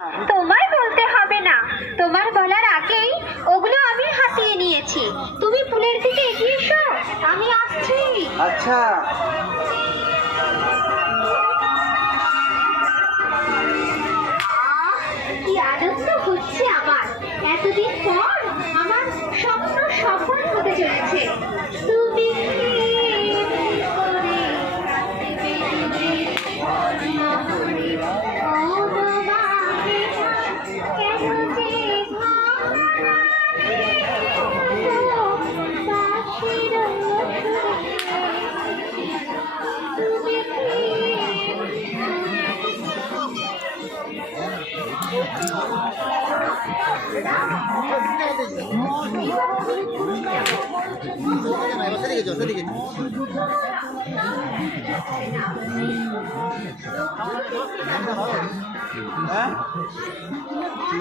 তোমার বলতে হবে না, তোমার বলার আগেই ওগুলো আমি হাতিয়ে নিয়েছি। তুমি পুলের দিকে এগিয়ে এসো, আমি আসছি। আচ্ছা। কি আনন্দ হচ্ছে আমার, এতদিন পর আমার স্বপ্ন সফল হতে চলেছে। তুমি হ্যাঁ